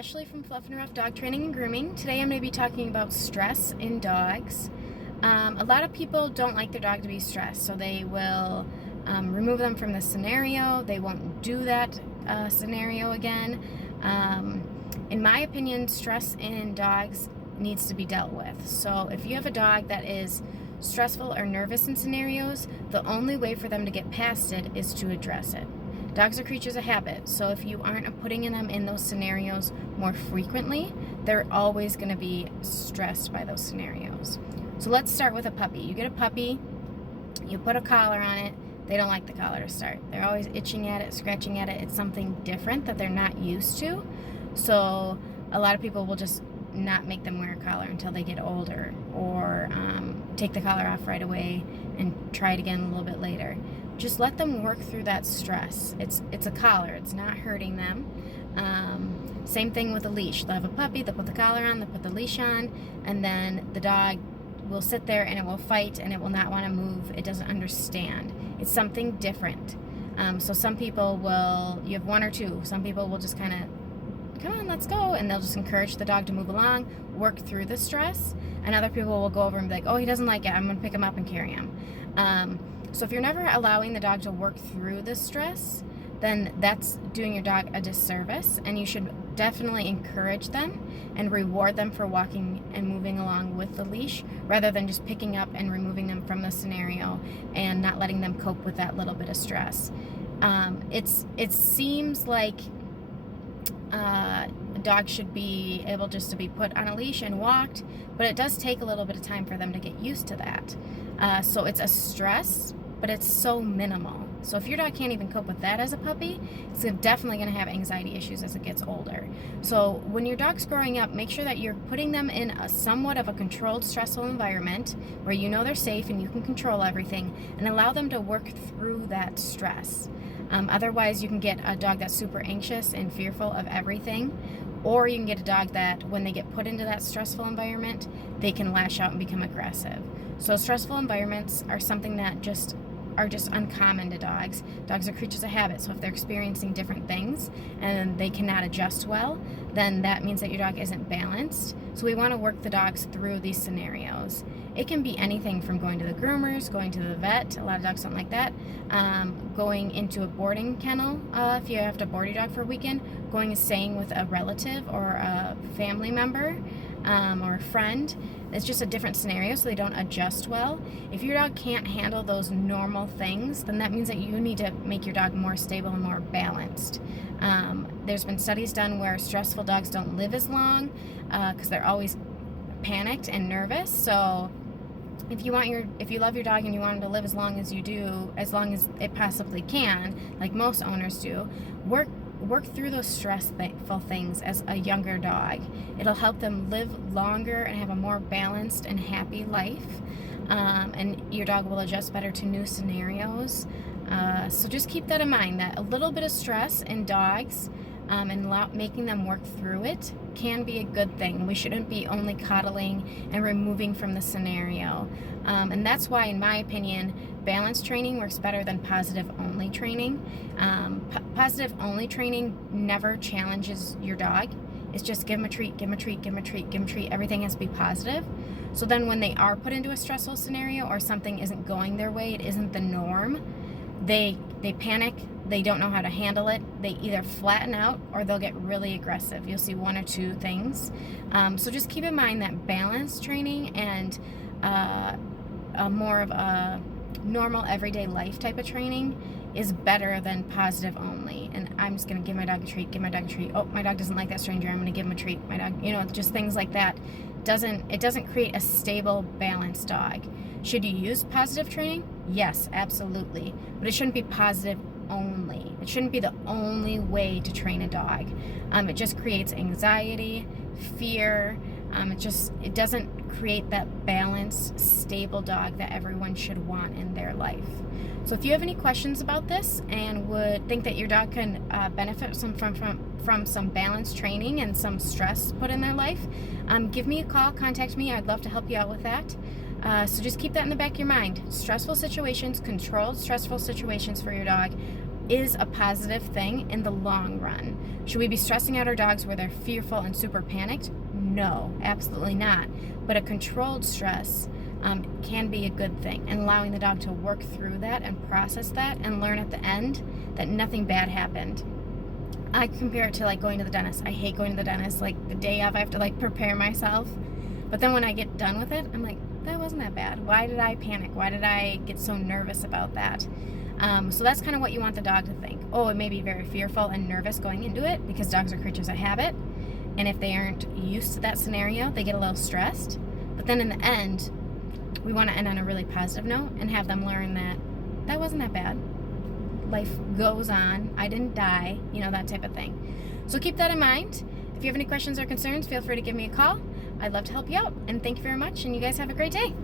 Ashley from Fluff and Rough Dog Training and Grooming. Today I'm going to be talking about stress in dogs. A lot of people don't like their dog to be stressed, so they will remove them from the scenario. They won't do that scenario again. In my opinion, stress in dogs needs to be dealt with. So if you have a dog that is stressful or nervous in scenarios, the only way for them to get past it is to address it. Dogs are creatures of habit, so if you aren't putting them in those scenarios more frequently, they're always going to be stressed by those scenarios. So let's start with a puppy. You get a puppy, you put a collar on it, they don't like the collar to start. They're always itching at it, scratching at it. It's something different that they're not used to. So a lot of people will just not make them wear a collar until they get older, or take the collar off right away and try it again a little bit later. Just let them work through that stress. It's a collar. It's not hurting them. Same thing with a leash. They'll have a puppy, they'll put the collar on, they'll put the leash on, and then the dog will sit there and it will fight and it will not want to move. It doesn't understand. It's something different. So some people will, you have one or two, some people will just kind of, come on, let's go, and they'll just encourage the dog to move along, work through the stress, and other people will go over and be like, oh, he doesn't like it, I'm going to pick him up and carry him. So if you're never allowing the dog to work through the stress, then that's doing your dog a disservice, and you should definitely encourage them and reward them for walking and moving along with the leash, rather than just picking up and removing them from the scenario and not letting them cope with that little bit of stress. It seems like a dog should be able just to be put on a leash and walked, but it does take a little bit of time for them to get used to that. So it's a stress, but it's so minimal. So if your dog can't even cope with that as a puppy, it's definitely going to have anxiety issues as it gets older. So when your dog's growing up, make sure that you're putting them in a somewhat of a controlled, stressful environment where you know they're safe and you can control everything, and allow them to work through that stress. Otherwise, you can get a dog that's super anxious and fearful of everything, or you can get a dog that when they get put into that stressful environment, they can lash out and become aggressive. So stressful environments are something that are just uncommon to dogs. Dogs are creatures of habit, so if they're experiencing different things and they cannot adjust well, then that means that your dog isn't balanced. So we want to work the dogs through these scenarios. It can be anything from going to the groomers, going to the vet, a lot of dogs don't like that, going into a boarding kennel if you have to board your dog for a weekend, going and staying with a relative or a family member or a friend. It's just a different scenario, so they don't adjust well. If your dog can't handle those normal things, then that means that you need to make your dog more stable and more balanced. There's been studies done where stressful dogs don't live as long because they're always panicked and nervous. So if you love your dog and you want him to live as long as you do, as long as it possibly can, like most owners do, work through those stressful things as a younger dog. It'll help them live longer and have a more balanced and happy life. And your dog will adjust better to new scenarios. So just keep that in mind, that a little bit of stress in dogs and making them work through it can be a good thing. We shouldn't be only coddling and removing from the scenario. And that's why, in my opinion, balance training works better than positive only training. Positive only training never challenges your dog. It's just give them a treat, give them a treat, give them a treat, give them a treat. Everything has to be positive. So then when they are put into a stressful scenario or something isn't going their way, it isn't the norm, they panic, they don't know how to handle it, they either flatten out or they'll get really aggressive. You'll see one or two things. So just keep in mind that balance training and more of a normal everyday life type of training is better than positive only. And I'm just going to give my dog a treat, give my dog a treat. Oh, my dog doesn't like that stranger, I'm going to give him a treat. My dog, just things like that. It doesn't create a stable, balanced dog. Should you use positive training? Yes, absolutely. But it shouldn't be positive only. It shouldn't be the only way to train a dog. It just creates anxiety, fear. It doesn't create that balanced, stable dog that everyone should want in their life. So if you have any questions about this and would think that your dog can benefit from some balanced training and some stress put in their life, give me a call, contact me. I'd love to help you out with that. So just keep that in the back of your mind. Stressful situations, controlled stressful situations for your dog is a positive thing in the long run. Should we be stressing out our dogs where they're fearful and super panicked? No, absolutely not. But a controlled stress can be a good thing, and allowing the dog to work through that and process that and learn at the end that nothing bad happened. I compare it to like going to the dentist. I hate going to the dentist. Like the day of, I have to like prepare myself. But then when I get done with it, I'm like, that wasn't that bad. Why did I panic? Why did I get so nervous about that? So that's kind of what you want the dog to think. Oh, it may be very fearful and nervous going into it, because dogs are creatures of habit. And if they aren't used to that scenario, they get a little stressed. But then in the end, we want to end on a really positive note and have them learn that that wasn't that bad. Life goes on. I didn't die, that type of thing. So keep that in mind. If you have any questions or concerns, feel free to give me a call. I'd love to help you out. And thank you very much, and you guys have a great day.